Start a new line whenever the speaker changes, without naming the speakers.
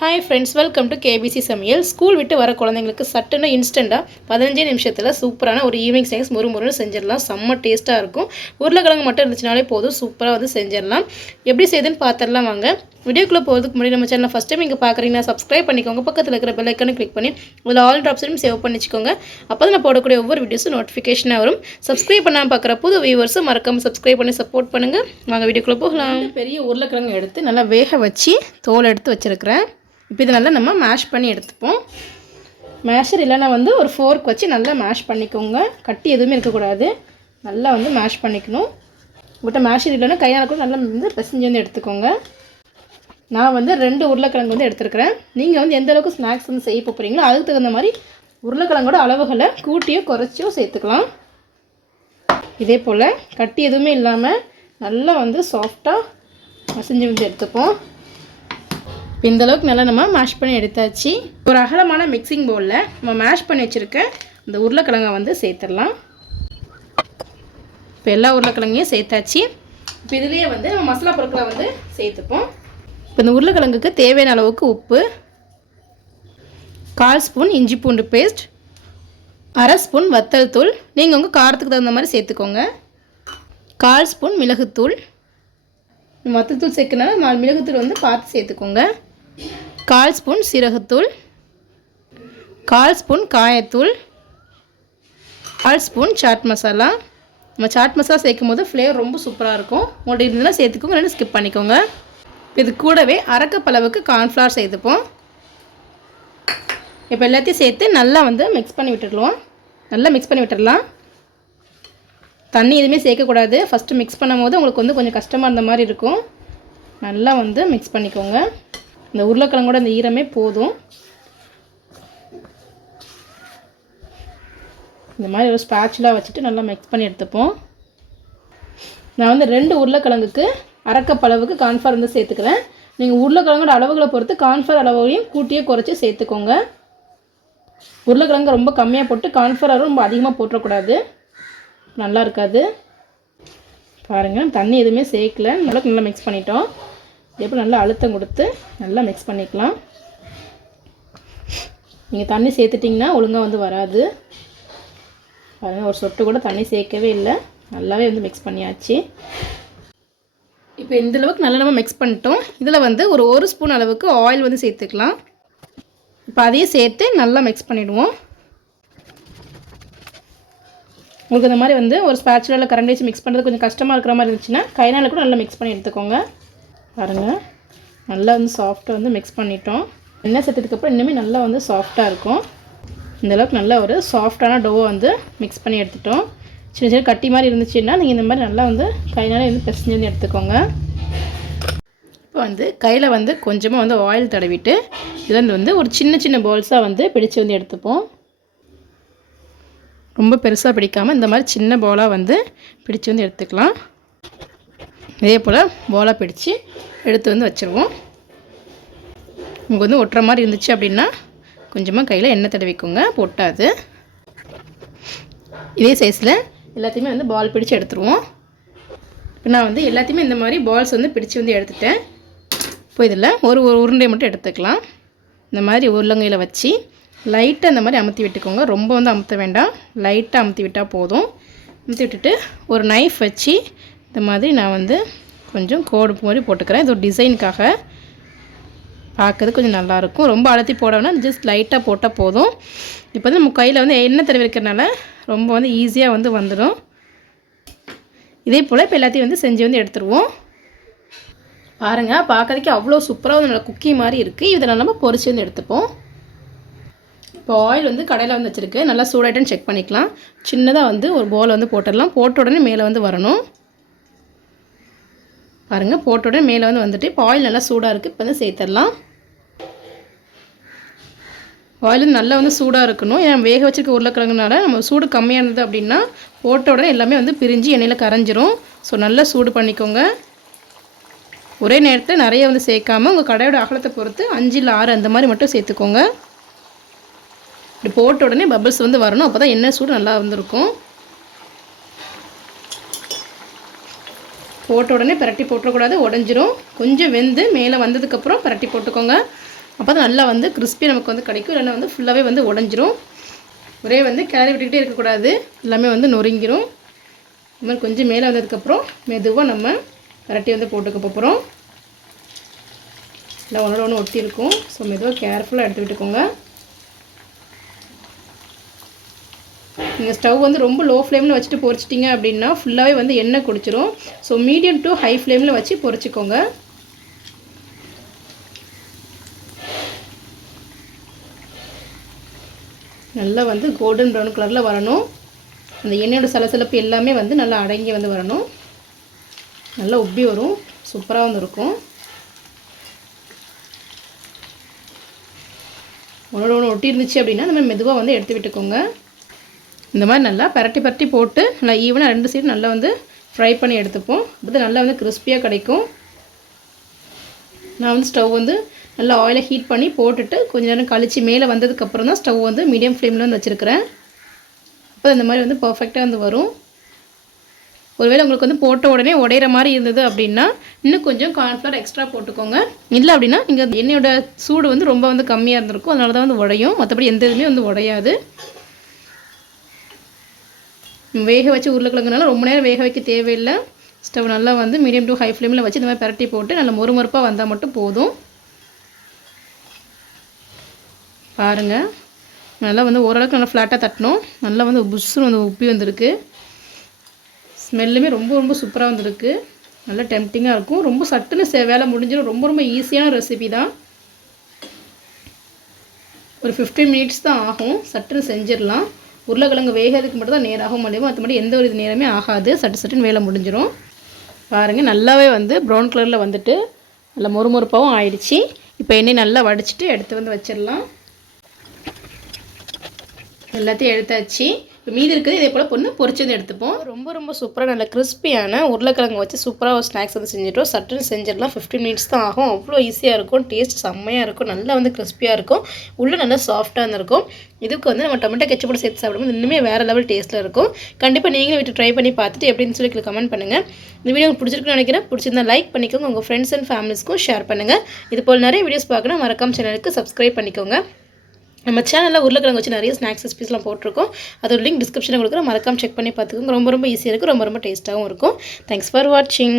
Hi friends welcome to KBC சமையல். School விட்டு வர குழந்தைங்களுக்கு சட்டுன்னு இன்ஸ்டண்ட்டாக பதினஞ்சே நிமிஷத்தில் சூப்பரான ஒரு ஈவினிங் ஸ்நாக்ஸ் முறுமுறுன்னு செஞ்சிடலாம். செம்ம டேஸ்ட்டாக இருக்கும். உருளைக்கிழங்கு மட்டும் இருந்துச்சுனாலே போதும். சூப்பராக வந்து செஞ்சிடலாம். எப்படி செய்யுதுன்னு பார்த்துடலாம் வாங்க. வீடியோக்குள்ளே போகிறதுக்கு முன்னாடி நம்ம சேனல் ஃபஸ்ட் டைம் இங்கே பார்க்குறீங்கன்னா சப்ஸ்கிரைப் பண்ணிக்கோங்க. பக்கத்தில் இருக்கிற பெல் ஐக்கனை கிளிக் பண்ணி உள்ள ஆல் ட்ராப்ஸையும் சேவ் பண்ணிச்சுக்கோங்க. அப்போ தான் நான் போடக்கூடிய ஒவ்வொரு வீடியோஸும் நோட்டிஃபிகேஷனாக வரும். சப்ஸ்கிரைப் பண்ணாமல் பார்க்குற புது வியூவர்ஸும் மறக்காமல் சப்ஸ்கிரைப் பண்ணி சப்போர்ட் பண்ணுங்கள் வாங்க வீடியோக்குள்ளே போகலாம். பெரிய உருளைக்கிழங்கு எடுத்து நல்லா வேக வச்சு தோல் எடுத்து வச்சுருக்கிறேன். இப்போ இது நல்லா நம்ம மேஷ் பண்ணி எடுத்துப்போம். மேஷர் இல்லைன்னா வந்து ஒரு ஃபோர்க் வச்சு நல்லா மேஷ் பண்ணிக்கோங்க. கட்டி எதுவுமே இருக்கக்கூடாது. நல்லா வந்து மேஷ் பண்ணிக்கணும். உங்கள்கிட்ட மேஷர் இல்லைன்னா கையால் கூட நல்லா வந்து பிசைஞ்சு வந்து எடுத்துக்கோங்க. நான் வந்து ரெண்டு உருளைக்கிழங்கு வந்து எடுத்துருக்கிறேன். நீங்கள் வந்து எந்த அளவுக்கு ஸ்நாக்ஸ் வந்து செய்ய போகிறீங்களோ அதுக்கு தகுந்த மாதிரி உருளைக்கிழங்கோட அளவுகளை கூட்டியோ குறைச்சியோ சேர்த்துக்கலாம். இதே போல் கட்டி எதுவுமே இல்லாமல் நல்லா வந்து சாஃப்டாக மசிஞ்சு வந்து எடுத்துப்போம். இப்போ இந்த அளவுக்கு நல்லா நம்ம மேஷ் பண்ணி எடுத்தாச்சு. ஒரு அகலமான மிக்சிங் பவுலில் நம்ம மேஷ் பண்ணி வச்சுருக்க இந்த உருளைக்கிழங்கை வந்து சேர்த்துடலாம். இப்போ எல்லா உருளைக்கிழங்கையும் சேர்த்தாச்சு. இப்போ இதுலேயே வந்து நம்ம மசாலா பொருட்களை வந்து சேர்த்துப்போம். இப்போ இந்த உருளைக்கிழங்குக்கு தேவையான அளவுக்கு உப்பு கால் ஸ்பூன் இஞ்சி பூண்டு பேஸ்ட் அரை ஸ்பூன் வத்தல் தூள். நீங்கள் உங்கள் காரத்துக்கு தகுந்த மாதிரி சேர்த்துக்கோங்க. கால் ஸ்பூன் மிளகுத்தூள். வத்தல் தூள் சேர்க்கனால நாலு மிளகுத்தூள் வந்து பார்த்து சேர்த்துக்கோங்க. கால் ஸ்பூன் சீரகத்தூள் கால் ஸ்பூன் காயத்தூள் கால் ஸ்பூன் சாட் மசாலா. நம்ம சாட் மசாலா சேர்க்கும் போது ஃப்ளேவர் ரொம்ப சூப்பராக இருக்கும். உங்கள்கிட்ட இருந்ததுன்னா சேர்த்துக்கோங்க ரெண்டு ஸ்கிப் பண்ணிக்கோங்க. இது கூடவே அரக்கப்பளவுக்கு கார்ன்ஃப்ளவர் சேர்த்துப்போம். இப்போ எல்லாத்தையும் சேர்த்து நல்லா வந்து மிக்ஸ் பண்ணி விட்டுடலாம். நல்லா மிக்ஸ் பண்ணி விட்டுடலாம். தண்ணி எதுவுமே சேர்க்கக்கூடாது. ஃபஸ்ட்டு மிக்ஸ் பண்ணும் போது உங்களுக்கு வந்து கொஞ்சம் கஷ்டமாக இருந்த மாதிரி இருக்கும். நல்லா வந்து மிக்ஸ் பண்ணிக்கோங்க. இந்த உருளைக்கிழங்கோட இந்த ஈரமே போதும். இந்த மாதிரி ஒரு ஸ்பேச்சுலாக வச்சுட்டு நல்லா மிக்ஸ் பண்ணி எடுத்துப்போம். நான் வந்து ரெண்டு உருளைக்கிழங்குக்கு அரைக்கப் அளவுக்கு கான்ஃபார் வந்து சேர்த்துக்கிறேன். நீங்கள் உருளைக்கிழங்கோட அளவுகளை பொறுத்து கான்ஃபர் அளவையும் கூட்டியே குறைச்சி சேர்த்துக்கோங்க. உருளைக்கிழங்கு ரொம்ப கம்மியாக போட்டு கான்ஃபார் ரொம்ப அதிகமாக போட்டுறக்கூடாது. நல்லா இருக்காது. பாருங்கள் தண்ணி எதுவுமே சேர்க்கல. நல்லா நல்லா மிக்ஸ் பண்ணிட்டோம். எப்படி நல்லா அழுத்தம் கொடுத்து நல்லா மிக்ஸ் பண்ணிக்கலாம். நீங்கள் தண்ணி சேர்த்துட்டிங்கன்னா ஒழுங்காக வந்து வராது. பாருங்கள் ஒரு சொட்டு கூட தண்ணி சேர்க்கவே இல்லை. நல்லாவே வந்து மிக்ஸ் பண்ணியாச்சு. இப்போ இந்த அளவுக்கு நல்லா நம்ம மிக்ஸ் பண்ணிட்டோம். இதில் வந்து ஒரு ஒரு ஸ்பூன் அளவுக்கு ஆயில் வந்து சேர்த்துக்கலாம். இப்போ அதையும் சேர்த்து நல்லா மிக்ஸ் பண்ணிவிடுவோம் உங்களுக்கு இந்த மாதிரி வந்து ஒரு ஸ்பேச்சுலாவில் கரண்டி வச்சு மிக்ஸ் பண்ணுறது கொஞ்சம் கஷ்டமாக இருக்கிற மாதிரி இருந்துச்சுன்னா கைனால் கூட நல்லா மிக்ஸ் பண்ணி எடுத்துக்கோங்க. பாருங்கள் நல்லா வந்து சாஃப்டாக வந்து மிக்ஸ் பண்ணிட்டோம். எண்ணெய் சேர்த்ததுக்கப்புறம் இன்னுமே நல்லா வந்து சாஃப்டாக இருக்கும். இந்தளவுக்கு நல்ல ஒரு சாஃப்டான டோவை வந்து மிக்ஸ் பண்ணி எடுத்துட்டோம். சின்ன சின்ன கட்டி மாதிரி இருந்துச்சுன்னா நீங்கள் இந்த மாதிரி நல்லா வந்து கையினால வந்து பிசைஞ்சு வந்து எடுத்துக்கோங்க. இப்போ வந்து கையில் வந்து கொஞ்சமாக வந்து ஆயில் தடவிட்டு இதில் வந்து ஒரு சின்ன சின்ன பால்ஸாக வந்து பிடிச்சு வந்து எடுத்துப்போம். ரொம்ப பெருசாக பிடிக்காமல் இந்த மாதிரி சின்ன பாலாக வந்து பிடிச்சு வந்து எடுத்துக்கலாம். இதே போல் பாலாக பிடிச்சி எடுத்து வந்து வச்சுருவோம். உங்களுக்கு வந்து ஒட்டுற மாதிரி இருந்துச்சு அப்படின்னா கொஞ்சமாக கையில் எண்ணெய் தடவிக்கோங்க பொட்டாது. இதே சைஸில் எல்லாத்தையுமே வந்து பால் பிடிச்சி எடுத்துருவோம். இப்போ நான் வந்து எல்லாத்தையுமே இந்த மாதிரி பால்ஸ் வந்து பிடிச்சி வந்து எடுத்துட்டேன். இப்போ இதில் ஒரு ஒரு உருண்டை மட்டும் எடுத்துக்கலாம். இந்த மாதிரி உருளங்கையில் வச்சு லைட்டாக இந்த மாதிரி அமுத்தி விட்டுக்கோங்க. ரொம்ப வந்து அமுத்த வேண்டாம். லைட்டாக அமுத்தி விட்டால் போதும். அமுத்தி விட்டுட்டு ஒரு நைஃப் வச்சு இந்த மாதிரி நான் வந்து கொஞ்சம் கோடு மாதிரி போட்டுக்கிறேன். இது ஒரு டிசைனுக்காக பார்க்கறது கொஞ்சம் நல்லாயிருக்கும். ரொம்ப அழுத்தி போடணும்னா ஜஸ்ட் லைட்டாக போட்டால் போதும். இப்போ வந்து நம்ம கையில் வந்து எண்ணெய் தடவி இருக்கிறனால ரொம்ப வந்து ஈஸியாக வந்து வந்துடும். இதே போல் இப்போ எல்லாத்தையும் வந்து செஞ்சு வந்து எடுத்துருவோம். பாருங்கள் பார்க்குறதுக்கு அவ்வளோ சூப்பராக வந்து குக்கி மாதிரி இருக்குது இதை நம்ம பொறிச்சு வந்து எடுத்துப்போம். இப்போ ஆயில் வந்து கடையில் வந்து வச்சுருக்கு. நல்லா சூடாயிட்டன்னு செக் பண்ணிக்கலாம். சின்னதாக வந்து ஒரு போல் வந்து போட்டுடலாம். போட்ட உடனே மேலே வந்து வரணும். பாருங்கள் போட்ட உடனே மேலே வந்து வந்துட்டு இப்போ ஆயில் நல்லா சூடாக இருக்குது இப்போ வந்து சேர்த்துடலாம் ஆயில் வந்து நல்லா வந்து சூடாக இருக்கணும். ஏன்னா வேக வச்சுருக்க உருளைக்கிழங்குனால நம்ம சூடு கம்மியாக இருந்தது அப்படின்னா போட்ட உடனே எல்லாமே வந்து பிரிஞ்சு எண்ணெயில் கரைஞ்சிரும். ஸோ நல்லா சூடு பண்ணிக்கோங்க. ஒரே நேரத்தில் நிறைய வந்து சேர்க்காம உங்கள் கடையோட அகலத்தை பொறுத்து அஞ்சு இல்லை ஆறு அந்த மாதிரி மட்டும் சேர்த்துக்கோங்க. இப்படி போட்ட உடனே பபிள்ஸ் வந்து வரணும். அப்போ தான் எண்ணெய் சூடு நல்லா வந்திருக்கும். போட்ட உடனே பரட்டி போட்டுறக்கூடாது உடஞ்சிரும். கொஞ்சம் வெந்து மேலே வந்ததுக்கப்புறம் பரட்டி போட்டுக்கோங்க. அப்போ தான் நல்லா வந்து கிறிஸ்பி நமக்கு வந்து கிடைக்கும். இல்லைன்னா வந்து ஃபுல்லாகவே வந்து உடஞ்சிரும். ஒரே வந்து கிளறி விட்டுக்கிட்டே இருக்கக்கூடாது. எல்லாமே வந்து நொறுங்கிரும். இது மாதிரி கொஞ்சம் மேலே வந்ததுக்கப்புறம் மெதுவாக நம்ம பரட்டி வந்து போட்டுக்க போகிறோம் இல்லை ஒன்றோட ஒன்று ஒட்டி இருக்கும் ஸோ மெதுவாக கேர்ஃபுல்லாக எடுத்து விட்டுக்கோங்க. நீங்கள் ஸ்டவ் வந்து ரொம்ப லோ ஃப்ளேமில் வச்சுட்டு பொரிச்சிட்டிங்க அப்படின்னா ஃபுல்லாகவே வந்து எண்ணெய் குடிச்சிரும். ஸோ மீடியம் டு ஹை ஃப்ளேமில் வச்சு பொரிச்சிக்கோங்க. நல்லா வந்து கோல்டன் ப்ரௌன் கலரில் வரணும். அந்த எண்ணெயோட சலசலப்பு எல்லாமே வந்து நல்லா அடங்கி வந்து வரணும். நல்லா உப்பி வரும். சூப்பராக வந்து இருக்கும். ஒன்றோட ஒன்று ஒட்டி இருந்துச்சு அப்படின்னா நம்ம மெதுவாக வந்து எடுத்து விட்டுக்கோங்க. இந்த மாதிரி நல்லா பரட்டி பரட்டி போட்டு நல்லா ஈவனாக ரெண்டு சைடு நல்லா வந்து ஃப்ரை பண்ணி எடுத்துப்போம். அப்போ நல்லா வந்து கிறிஸ்பியாக கிடைக்கும். நான் வந்து ஸ்டவ் வந்து நல்லா ஆயிலை ஹீட் பண்ணி போட்டுட்டு கொஞ்ச நேரம் கழித்து மேலே வந்ததுக்கப்புறம் தான் ஸ்டவ் வந்து மீடியம் ஃப்ளேமில் வந்து வச்சுருக்கிறேன். அப்போ இந்த மாதிரி வந்து பர்ஃபெக்டாக வந்து வரும். ஒருவேளை உங்களுக்கு வந்து போட்ட உடனே உடையிற மாதிரி இருந்தது அப்படின்னா இன்னும் கொஞ்சம் கார்ன்ஃப்ளவர் எக்ஸ்ட்ரா போட்டுக்கோங்க. இல்லை அப்படின்னா நீங்கள் எண்ணெயோட சூடு வந்து ரொம்ப வந்து கம்மியாக இருந்திருக்கும். அதனால தான் வந்து உடையும். மற்றபடி எந்த இதுவுமே வந்து உடையாது. வேக வச்சு உருளைக்கிழங்குனால ரொம்ப நேரம் வேக வைக்க தேவையில்லை. ஸ்டவ் நல்லா வந்து மீடியம் டு ஹை ஃப்ளேமில் வச்சு இந்த மாதிரி பரட்டி போட்டு நல்லா மொறுமொறுப்பாக வந்தால் மட்டும் போதும். பாருங்கள் நல்லா வந்து ஓரளவுக்கு நல்லா ஃப்ளாட்டாக தட்டணும். நல்லா வந்து புஷ்ஷுன்னு வந்து உப்பி வந்திருக்கு. ஸ்மெல்லுமே ரொம்ப ரொம்ப சூப்பராக வந்திருக்கு. நல்லா டெம்டிங்காக இருக்கும். ரொம்ப சட்டுன்னு வேலை முடிஞ்சிடும். ரொம்ப ரொம்ப ஈஸியான ரெசிபி தான். ஒரு ஃபிஃப்டீன் மினிட்ஸ் தான் ஆகும். சட்டுன்னு செஞ்சிடலாம். உருளைக்கிழங்கு வேகிறதுக்கு மட்டும் தான் நேராகும் முடியும். மற்றபடி எந்த ஒரு இது நேரமே ஆகாது. சட்டு சட்டுன்னு வேலை முடிஞ்சிடும் பாருங்கள் நல்லாவே வந்து ப்ரௌன் கலரில் வந்துட்டு நல்லா மொறுமொறுப்பாகவும் ஆயிடுச்சு. இப்போ எண்ணெய் நல்லா வடிச்சிட்டு எடுத்து வந்து வச்சிடலாம். எல்லாத்தையும் எடுத்தாச்சு. மீதி இருக்குது இதே போல் பொண்ணு பொரிச்சது எடுத்துப்போம். ரொம்ப ரொம்ப சூப்பராக நல்ல கிறிஸ்பியான உருளைக்கிழங்கு வச்சு சூப்பராக ஒரு ஸ்நாக்ஸ் வந்து செஞ்சுட்டோம். சட்டுன்னு செஞ்சிடலாம். ஃபிஃப்டீன் மினிட்ஸ் தான் ஆகும். அவ்வளோ ஈஸியாக இருக்கும். டேஸ்ட் செம்மையாக இருக்கும். நல்லா வந்து கிறிஸ்பியாக இருக்கும். உள்ளே நல்லா சாஃப்டாக இருக்கும் இதுக்கு வந்து நம்ம டொமேட்டோ கெச்சப் போட்டு சேர்த்து சாப்பிடும்போது இன்னுமே வேறு லெவல் டேஸ்ட்டில் இருக்கும். கண்டிப்பாக நீங்களும் வீட்டு ட்ரை பண்ணி பார்த்துட்டு எப்படின்னு சொல்லி கமெண்ட் பண்ணுங்கள் இந்த வீடியோ உங்களுக்கு பிடிச்சிருக்குன்னு நினைக்கிறேன். பிடிச்சிருந்தா லைக் பண்ணிக்கோங்க. உங்கள் ஃப்ரெண்ட்ஸ் அண்ட் ஃபேமிலிஸ்க்கும் ஷேர் பண்ணுங்கள் இது போல் நிறைய வீடியோஸ் பார்க்கணும். மறக்காம சேனலுக்கு சப்ஸ்கிரைப் பண்ணிக்கோங்க. நம்ம சேனலில் உருளைக்கிழங்கு வச்சு நிறைய ஸ்நாக்ஸ் ரெசிபிஸ்லாம் போட்டிருக்கோம். அதோட லிங்க் டிஸ்கிரிப்ஷனில் கொடுக்குறேன். மறக்காம செக் பண்ணி பார்த்துக்கோங்க. ரொம்ப ரொம்ப ஈஸியாக இருக்கும் ரொம்ப ரொம்ப டேஸ்ட்டாகவும் இருக்கும். தேங்க்ஸ் ஃபார் வாட்சிங்